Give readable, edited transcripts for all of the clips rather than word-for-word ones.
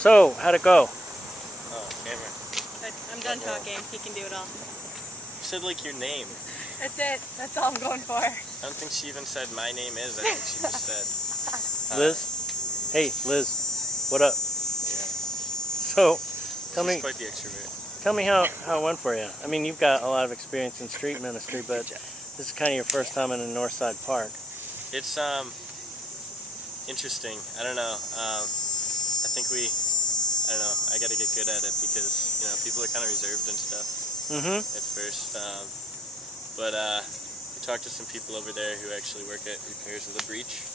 So, how'd it go? Oh, camera. I'm done talking. He can do it all. You said like your name. That's it. That's all I'm going for. I don't think she even said my name is. I think she just said Liz? Hey, Liz. What up? Yeah. So, tell She's me, quite the extrovert. tell me how it went for you. I mean, you've got a lot of experience in street ministry, but this is kind of your first time in a Northside park. It's interesting. I don't know. I think I don't know. I got to get good at it because people are kind of reserved and stuff at first. But we talked to some people over there who actually work at repairs of the breach,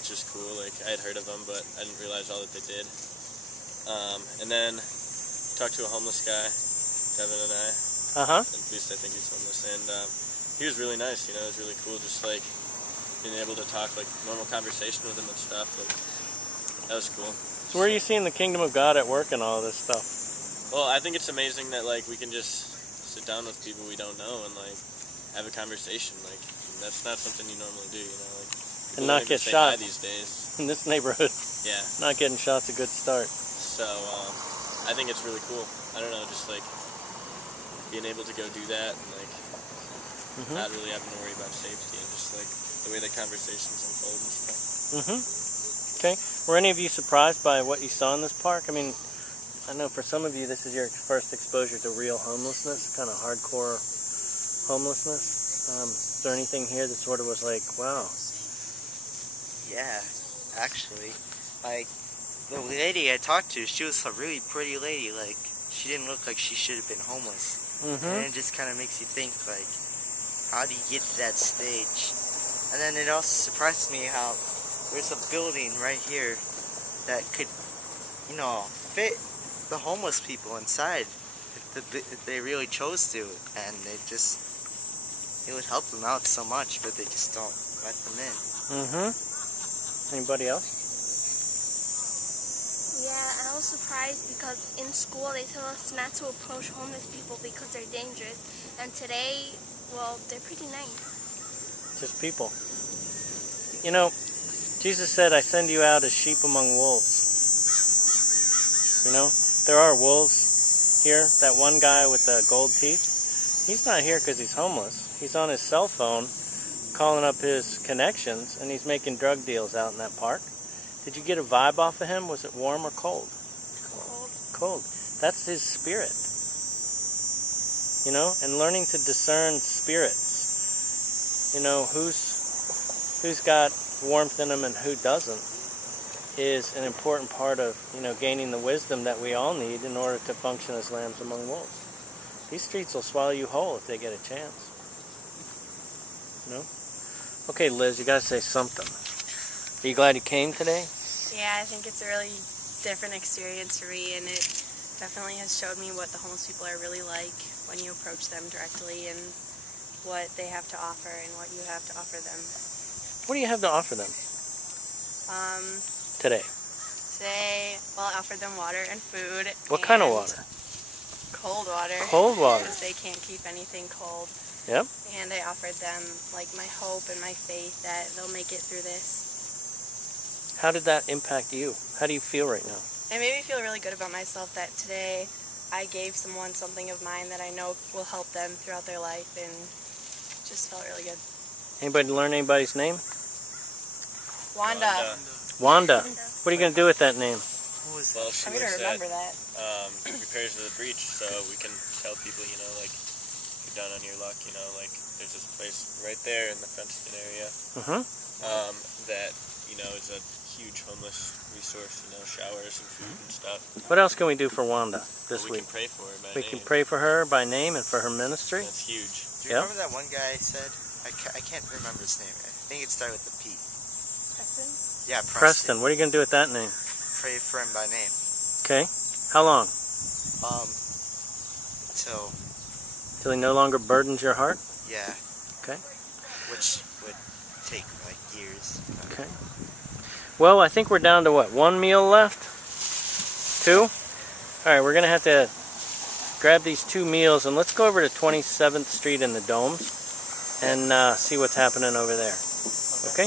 which is cool. Like I had heard of them, but I didn't realize all that they did. And then talked to a homeless guy, Devin and I. At least I think he's homeless, and he was really nice. It was really cool, just like being able to talk like normal conversation with him and stuff. Like that was cool. So where are you seeing the kingdom of God at work and all this stuff? Well, I think it's amazing that like we can just sit down with people we don't know and like have a conversation. Like that's not something you normally do, Like and not get shot these days in this neighborhood. Yeah. Not getting shot's a good start. So I think it's really cool. I don't know, just like being able to go do that and like not really having to worry about safety and just like the way the conversations unfold and stuff. Okay. Were any of you surprised by what you saw in this park? I mean, I know for some of you this is your first exposure to real homelessness, kind of hardcore homelessness. Is there anything here that sort of was like, wow? Yeah, actually. Like, the lady I talked to, she was a really pretty lady. Like, she didn't look like she should have been homeless. And it just kind of makes you think, like, how do you get to that stage? And then it also surprised me how there's a building right here that could, fit the homeless people inside if they really chose to. And it would help them out so much, but they just don't let them in. Anybody else? Yeah, I was surprised because in school they tell us not to approach homeless people because they're dangerous. And today, well, they're pretty nice. Just people. Jesus said, I send you out as sheep among wolves. There are wolves here. That one guy with the gold teeth, he's not here because he's homeless. He's on his cell phone calling up his connections, and he's making drug deals out in that park. Did you get a vibe off of him? Was it warm or cold? Cold. Cold. That's his spirit. And learning to discern spirits. Who's got warmth in them and who doesn't is an important part of, gaining the wisdom that we all need in order to function as lambs among wolves. These streets will swallow you whole if they get a chance. Okay, Liz, you gotta say something. Are you glad you came today? Yeah, I think it's a really different experience for me, and it definitely has showed me what the homeless people are really like when you approach them directly and what they have to offer and what you have to offer them. What do you have to offer them today? Today, well, I offered them water and food. What kind of water? Cold water. Cold water. Because they can't keep anything cold. Yep. And I offered them like my hope and my faith that they'll make it through this. How did that impact you? How do you feel right now? It made me feel really good about myself that today I gave someone something of mine that I know will help them throughout their life, and just felt really good. Anybody learn anybody's name? Wanda. Wanda. What are you going to do with that name? Well, she I'm going to works remember at that. repairs of the breach, so we can tell people, like, if you're down on your luck, like, there's this place right there in the fenced-in area that, is a huge homeless resource, showers and food and stuff. What else can we do for Wanda this week? We can pray for her by name. We can pray for her by name and for her ministry. That's huge. Do you remember that one guy said? I can't remember his name. I think it started with a P. Preston? Yeah, Preston. What are you going to do with that name? Pray for him by name. Okay. How long? Till he no longer burdens your heart? Yeah. Okay. Which would take like years. Okay. Well, I think we're down to what? 1 meal left? 2? All right, we're going to have to grab these 2 meals and let's go over to 27th Street in the Domes and see what's happening over there. Okay?